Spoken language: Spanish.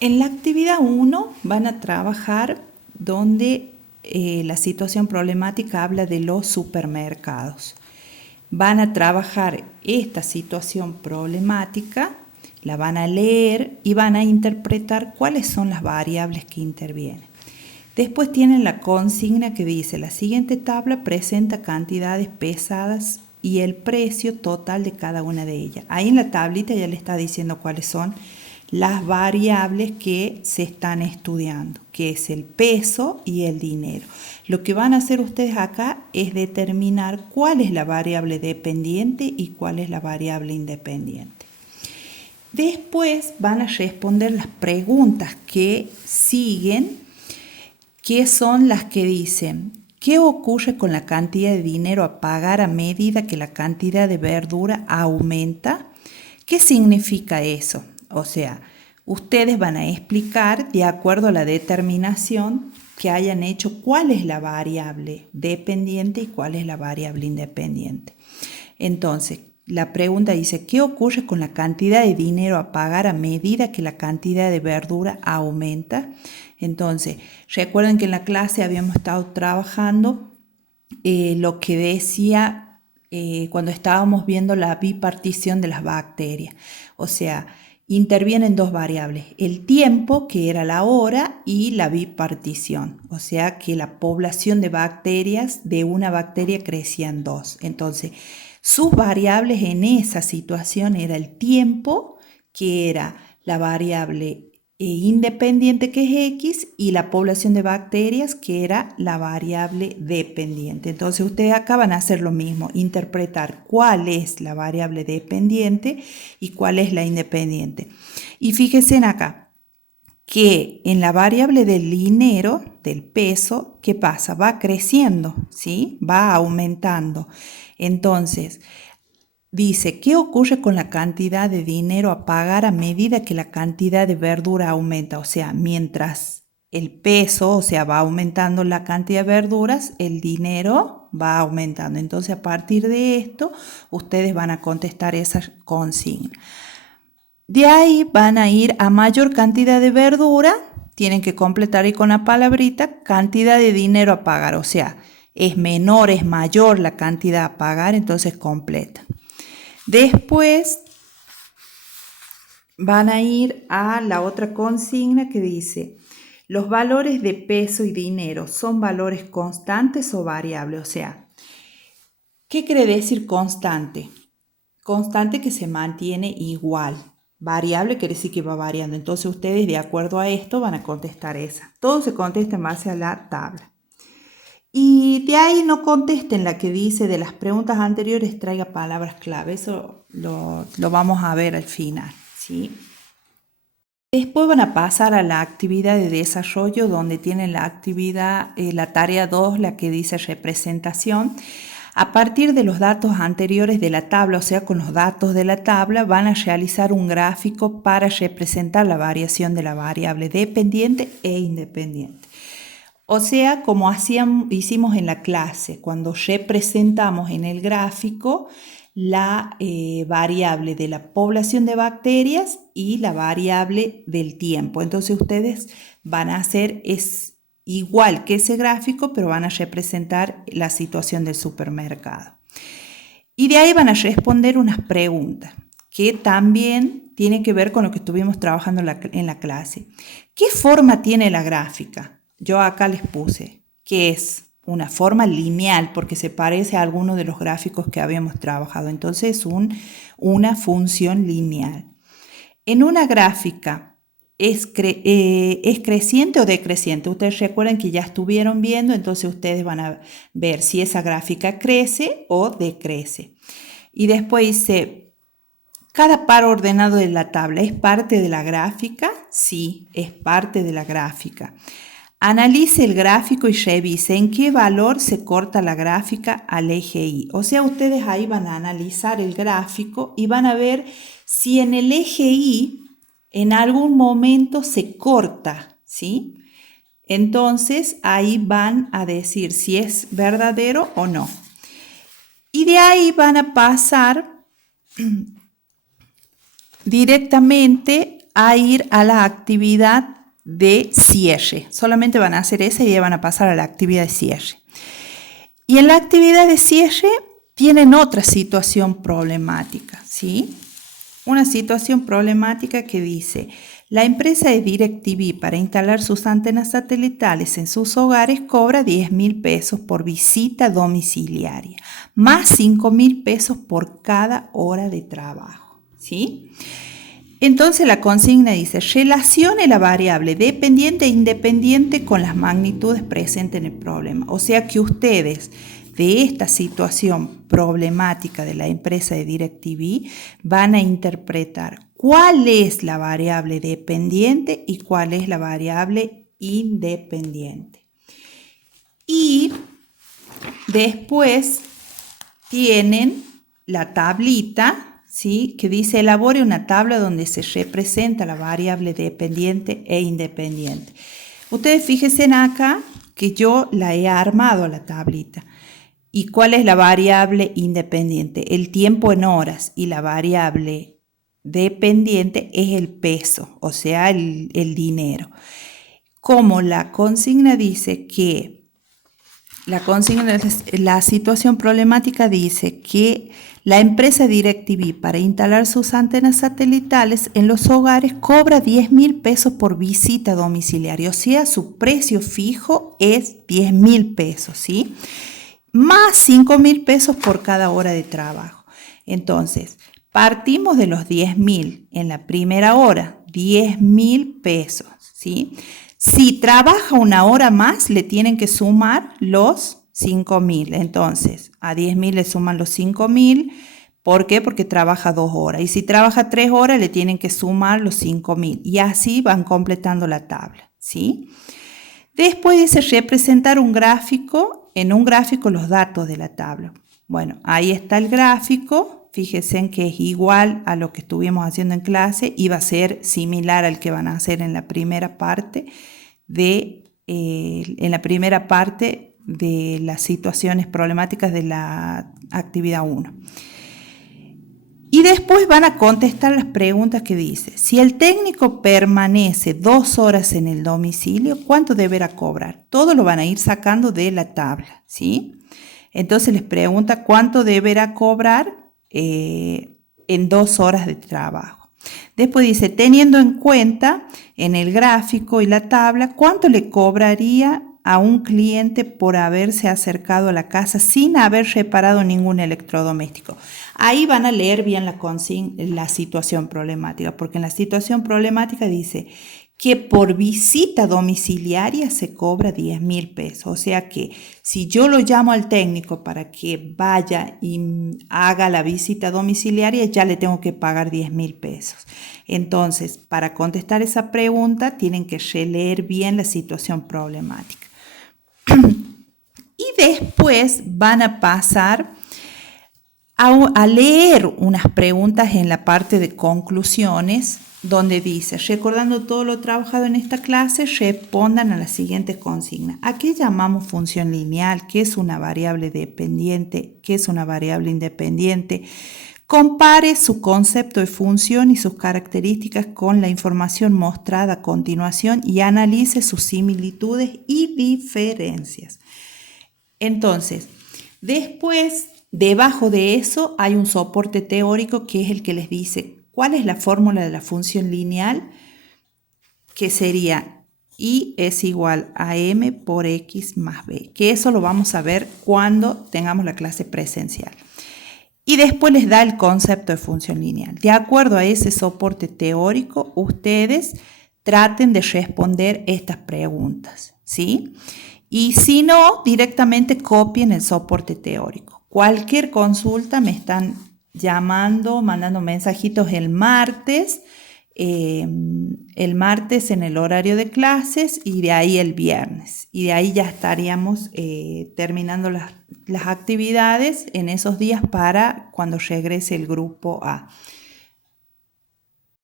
En la actividad 1 van a trabajar donde la situación problemática habla de los supermercados. Van a trabajar esta situación problemática, la van a leer y van a interpretar cuáles son las variables que intervienen. Después tienen la consigna que dice: la siguiente tabla presenta cantidades pesadas y el precio total de cada una de ellas. Ahí en la tablita ya le está diciendo cuáles son las variables que se están estudiando, que es el peso y el dinero. Lo que van a hacer ustedes acá es determinar cuál es la variable dependiente y cuál es la variable independiente. Después van a responder las preguntas que siguen, que son las que dicen: ¿qué ocurre con la cantidad de dinero a pagar a medida que la cantidad de verdura aumenta? ¿Qué significa eso? O sea, ustedes van a explicar de acuerdo a la determinación que hayan hecho cuál es la variable dependiente y cuál es la variable independiente. Entonces, la pregunta dice: ¿qué ocurre con la cantidad de dinero a pagar a medida que la cantidad de verdura aumenta? Entonces, recuerden que en la clase habíamos estado trabajando lo que decía cuando estábamos viendo la bipartición de las bacterias. O sea, intervienen dos variables: el tiempo, que era la hora, y la bipartición. O sea, que la población de bacterias de una bacteria crecía en dos. Entonces, sus variables en esa situación era el tiempo, que era la variable independiente, que es X, y la población de bacterias, que era la variable dependiente. Entonces ustedes acá van a hacer lo mismo: interpretar cuál es la variable dependiente y cuál es la independiente. Y fíjense acá que en la variable del dinero, del peso, ¿qué pasa? Va creciendo, ¿sí? Va aumentando. Entonces, dice: ¿qué ocurre con la cantidad de dinero a pagar a medida que la cantidad de verdura aumenta? O sea, mientras el peso, o sea, va aumentando la cantidad de verduras, el dinero va aumentando. Entonces, a partir de esto, ustedes van a contestar esa consigna. De ahí van a ir a mayor cantidad de verdura, tienen que completar ahí con la palabrita cantidad de dinero a pagar. O sea, es menor, es mayor la cantidad a pagar, entonces completa. Después van a ir a la otra consigna que dice: ¿los valores de peso y dinero son valores constantes o variables? O sea, ¿qué quiere decir constante? Constante, que se mantiene igual. Variable quiere decir que va variando. Entonces ustedes, de acuerdo a esto, van a contestar esa. Todo se contesta en base a la tabla. Y de ahí no contesten la que dice: de las preguntas anteriores traiga palabras clave. Eso lo vamos a ver al final, ¿sí? Después van a pasar a la actividad de desarrollo, donde tienen la actividad, la tarea 2, la que dice representación. A partir de los datos anteriores de la tabla, o sea, con los datos de la tabla, van a realizar un gráfico para representar la variación de la variable dependiente e independiente. O sea, como hicimos en la clase, cuando representamos en el gráfico la variable de la población de bacterias y la variable del tiempo. Entonces ustedes van a hacer igual que ese gráfico, pero van a representar la situación del supermercado. Y de ahí van a responder unas preguntas que también tienen que ver con lo que estuvimos trabajando en la clase. ¿Qué forma tiene la gráfica? Yo acá les puse que es una forma lineal, porque se parece a alguno de los gráficos que habíamos trabajado. Entonces, una función lineal. En una gráfica, ¿es creciente o decreciente? Ustedes recuerdan que ya estuvieron viendo, entonces ustedes van a ver si esa gráfica crece o decrece. Y después dice: ¿cada par ordenado de la tabla es parte de la gráfica? Sí, es parte de la gráfica. Analice el gráfico y revise en qué valor se corta la gráfica al eje Y. O sea, ustedes ahí van a analizar el gráfico y van a ver si en el eje Y en algún momento se corta, ¿sí? Entonces ahí van a decir si es verdadero o no. Y de ahí van a pasar directamente a ir a la actividad de cierre. Solamente van a hacer esa y ya van a pasar a la actividad de cierre. Y en la actividad de cierre tienen otra situación problemática, ¿sí? Una situación problemática que dice: la empresa de DirecTV para instalar sus antenas satelitales en sus hogares cobra 10.000 pesos por visita domiciliaria, más 5.000 pesos por cada hora de trabajo, ¿sí? Entonces la consigna dice: relacione la variable dependiente e independiente con las magnitudes presentes en el problema. O sea que ustedes, de esta situación problemática de la empresa de DirecTV, van a interpretar cuál es la variable dependiente y cuál es la variable independiente. Y después tienen la tablita, ¿sí?, que dice: elabore una tabla donde se representa la variable dependiente e independiente. Ustedes fíjense acá que yo la he armado la tablita. ¿Y cuál es la variable independiente? El tiempo en horas, y la variable dependiente es el peso, o sea, el dinero. Como la consigna dice que la situación problemática dice que la empresa DirecTV para instalar sus antenas satelitales en los hogares cobra 10.000 pesos por visita domiciliaria, o sea, su precio fijo es 10.000 pesos, ¿sí?, más 5.000 pesos por cada hora de trabajo. Entonces, partimos de los 10.000 en la primera hora, 10.000 pesos, ¿sí? Si trabaja una hora más, le tienen que sumar los 5.000. Entonces, a 10.000 le suman los 5.000. ¿Por qué? Porque trabaja 2 horas. Y si trabaja 3 horas, le tienen que sumar los 5.000. Y así van completando la tabla, ¿sí? Después dice representar un gráfico, en un gráfico los datos de la tabla. Bueno, ahí está el gráfico. Fíjense en que es igual a lo que estuvimos haciendo en clase y va a ser similar al que van a hacer en la primera parte de las situaciones problemáticas de la actividad 1. Y después van a contestar las preguntas que dice: si el técnico permanece 2 horas en el domicilio, ¿cuánto deberá cobrar? Todo lo van a ir sacando de la tabla, ¿sí? Entonces les pregunta cuánto deberá cobrar en 2 horas de trabajo. Después dice: teniendo en cuenta en el gráfico y la tabla, ¿cuánto le cobraría a un cliente por haberse acercado a la casa sin haber reparado ningún electrodoméstico? Ahí van a leer bien la situación problemática, porque en la situación problemática dice que por visita domiciliaria se cobra 10.000 pesos. O sea que si yo lo llamo al técnico para que vaya y haga la visita domiciliaria, ya le tengo que pagar 10.000 pesos. Entonces, para contestar esa pregunta, tienen que releer bien la situación problemática. Y después van a pasar a leer unas preguntas en la parte de conclusiones, donde dice: recordando todo lo trabajado en esta clase, respondan a las siguientes consignas. ¿A qué llamamos función lineal? ¿Qué es una variable dependiente? ¿Qué es una variable independiente? Compare su concepto de función y sus características con la información mostrada a continuación y analice sus similitudes y diferencias. Entonces, después, debajo de eso hay un soporte teórico que es el que les dice cuál es la fórmula de la función lineal, que sería y es igual a m por x más b, que eso lo vamos a ver cuando tengamos la clase presencial. Y después les da el concepto de función lineal. De acuerdo a ese soporte teórico, ustedes traten de responder estas preguntas, ¿sí? Y si no, directamente copien el soporte teórico. Cualquier consulta me están llamando, mandando mensajitos el martes en el horario de clases y de ahí el viernes. Y de ahí ya estaríamos terminando las actividades en esos días para cuando regrese el grupo A.